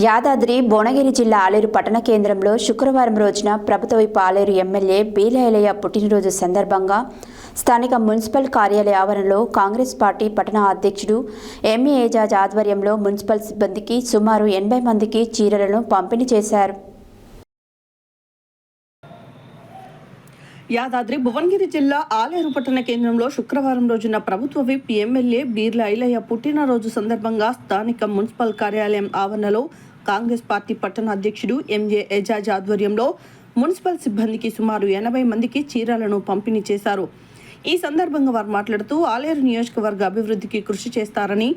యాదాద్రి భువనగిరి జిల్లా ఆలేరు పట్టణ కేంద్రంలో శుక్రవారం రోజున ప్రభుత్వ వైపు ఆలేరు ఎమ్మెల్యే బీలయలయ్య పుట్టినరోజు సందర్భంగా స్థానిక మున్సిపల్ కార్యాలయ ఆవరణలో కాంగ్రెస్ పార్టీ పట్టణ అధ్యక్షుడు ఎంఏ ఏజాజ్ ఆధ్వర్యంలో మున్సిపల్ సిబ్బందికి సుమారు ఎనభై మందికి చీరలను పంపిణీ చేశారు. యాదాద్రి భువనగిరి జిల్లా ఆలేరు పట్టణ కేంద్రంలో శుక్రవారం రోజున ప్రభుత్వ విప్ ఎమ్మెల్యే బీర్ల ఐలయ్య పుట్టినరోజు సందర్భంగా స్థానిక మున్సిపల్ కార్యాలయం ఆవరణలో కాంగ్రెస్ పార్టీ పట్టణ అధ్యక్షుడు ఎంజే ఎజాజ్ ఆధ్వర్యంలో మున్సిపల్ సిబ్బందికి సుమారు ఎనభై మందికి చీరలను పంపిణీ చేశారు. ఈ సందర్భంగా వారు మాట్లాడుతూ ఆలేరు నియోజకవర్గ అభివృద్ధికి కృషి చేస్తారని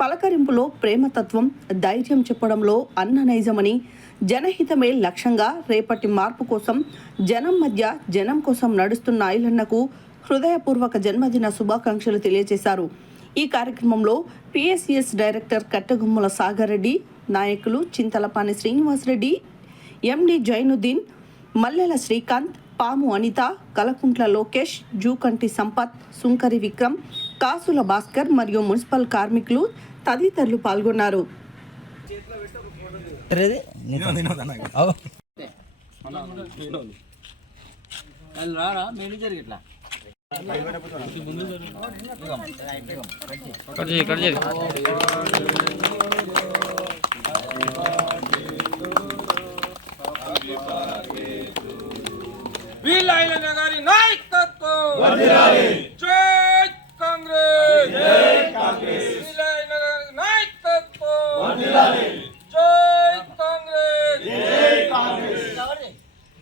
పలకరింపులో ప్రేమతత్వం ధైర్యం చెప్పడంలో అన్న నైజమని జనహితమే లక్ష్యంగా రేపటి మార్పు కోసం జనం మధ్య జనం కోసం నడుస్తున్న ఐలన్నకు హృదయపూర్వక జన్మదిన శుభాకాంక్షలు తెలియజేశారు. ఈ కార్యక్రమంలో P S C S director Kattagummala Sagar Reddy నాయకులు చింతలపాని శ్రీనివాసరెడ్డి ఎండి జైనుద్దీన్ మల్లెల శ్రీకాంత్ పాము అనిత కలకుంట్ల లోకేష్ జూకంటి సంపత్ సుంకరి విక్రమ్ కాసుల భాస్కర్ మరియు మున్సిపల్ కార్మికులు తదితరులు పాల్గొన్నారు. రారా? మేనేజర్ ఇట్లా. కట్ చేయి కట్ చేయి. నాయకత్వం. జై కాంగ్రెస్. నాయకత్వం.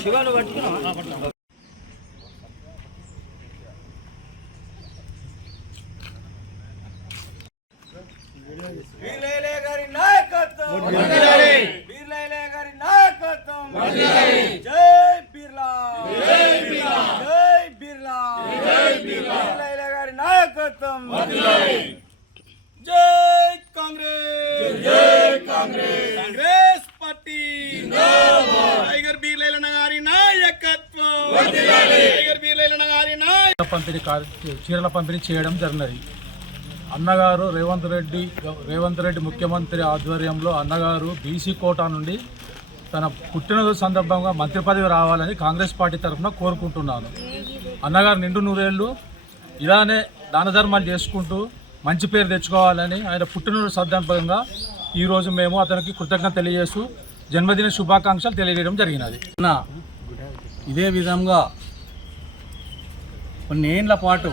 శివను పట్టుకున్నావా వీలైన గారి నాయకత్వం. వీలైన గారి నాయకత్వం జై బిర్లా జై బిర్లా జై బిర్లా జై బిర్లా వీలైన గారి నాయకత్వం జై కాంగ్రెస్. జై కాంగ్రెస్. టైగర్ బీర్లైన గారి నాయకత్వం. టైగర్ బీర్లైన గారి నాయకత్వం పంపిణీ కార్య- చీరల పంపిణీ చేయడం జరిగినది. అన్నగారు రేవంత్ రెడ్డి రేవంత్ రెడ్డి ముఖ్యమంత్రి ఆధ్వర్యంలో అన్నగారు బీసీ కోటా నుండి తన పుట్టినరోజు సందర్భంగా మంత్రి పదవి రావాలని కాంగ్రెస్ పార్టీ తరఫున కోరుకుంటున్నాను. అన్నగారు నిండు నూరేళ్ళు ఇలానే దాన ధర్మాలు చేసుకుంటూ మంచి పేరు తెచ్చుకోవాలని ఆయన పుట్టినరోజు సందర్భంగా ఈరోజు మేము అతనికి కృతజ్ఞత తెలియజేస్తూ జన్మదిన శుభాకాంక్షలు తెలియజేయడం జరిగినది. నా ఇదే విధంగా కొన్ని ఏండ్ల పాటు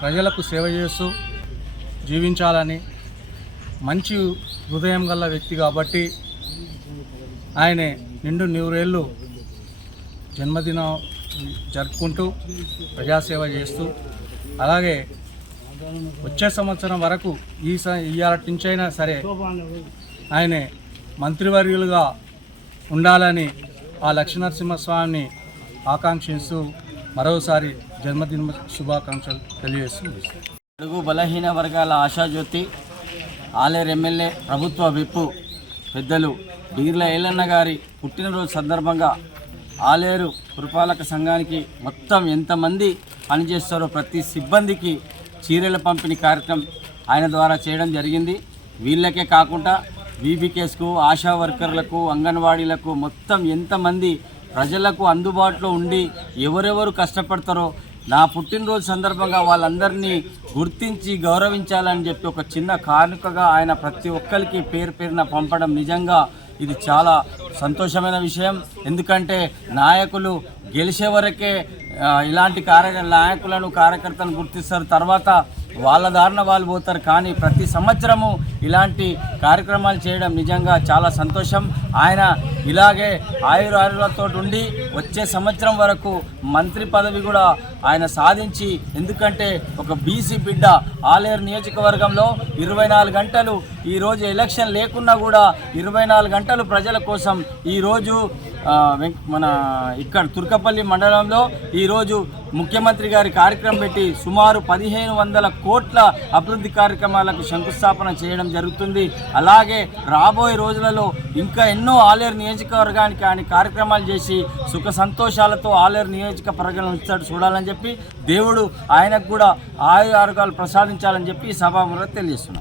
ప్రజలకు సేవ చేస్తూ జీవించాలని మంచి హృదయం గల వ్యక్తి కాబట్టి ఆయన నిండు నూరేళ్ళు జన్మదినం జరుపుకుంటూ ప్రజాసేవ చేస్తూ అలాగే వచ్చే సంవత్సరం వరకు ఈ స ఇవాళ నుంచైనా సరే ఆయనే మంత్రివర్యులుగా ఉండాలని ఆ లక్ష్మీనరసింహస్వామిని ఆకాంక్షిస్తూ మరోసారి జన్మదిన శుభాకాంక్షలు తెలియజేస్తుంది అడుగు బలహీన వర్గాల ఆశాజ్యోతి ఆలేరు ఎమ్మెల్యే ప్రభుత్వ విప్పు పెద్దలు బీర్ల ఏలన్న గారి పుట్టినరోజు సందర్భంగా ఆలేరు పురపాలక సంఘానికి మొత్తం ఎంతమంది పనిచేస్తారో ప్రతి సిబ్బందికి చీరల పంపిణీ కార్యక్రమం ఆయన ద్వారా చేయడం జరిగింది. వీళ్ళకే కాకుండా బీపీకేస్కు ఆశా వర్కర్లకు అంగన్వాడీలకు మొత్తం ఎంతమంది ప్రజలకు అందుబాటులో ఉండి ఎవరెవరు కష్టపడతారో నా పుట్టినరోజు సందర్భంగా వాళ్ళందరినీ గుర్తించి గౌరవించాలని చెప్పి ఒక చిన్న కానుకగా ఆయన ప్రతి ఒక్కరికి పేరు పేరున పంపడం నిజంగా ఇది చాలా సంతోషమైన విషయం. ఎందుకంటే నాయకులు గెలిచే వరకే ఇలాంటి కార్య నాయకులను కార్యకర్తలను గుర్తిస్తారు. తర్వాత వాళ్ళ దారిన వాళ్ళు పోతారు. కానీ ప్రతి సంవత్సరము ఇలాంటి కార్యక్రమాలు చేయడం నిజంగా చాలా సంతోషం. ఆయన ఇలాగే ఆయురారులతో ఉండి వచ్చే సంవత్సరం వరకు మంత్రి పదవి కూడా ఆయన సాధించి ఎందుకంటే ఒక బీసీ బిడ్డ ఆలేరు నియోజకవర్గంలో ఇరవై నాలుగు గంటలు ఈరోజు ఎలక్షన్ లేకున్నా కూడా ఇరవై నాలుగు గంటలు ప్రజల కోసం ఈరోజు మన ఇక్కడ తుర్కపల్లి మండలంలో ఈరోజు ముఖ్యమంత్రి గారి కార్యక్రమం పెట్టి సుమారు పదిహేను వందల కోట్ల అభివృద్ధి కార్యక్రమాలకు శంకుస్థాపన చేయడం జరుగుతుంది. అలాగే రాబోయే రోజులలో ఇంకా ఎన్నో ఎన్నో ఆలేరు నియోజకవర్గానికి ఆయన కార్యక్రమాలు చేసి సుఖ సంతోషాలతో ఆలేరు నియోజకవర్గం ఉంచుతాడు చూడాలని చెప్పి దేవుడు ఆయనకు కూడా ఆయు ఆరోగ్యాలు ప్రసాదించాలని చెప్పి ఈ సభాముఖంగా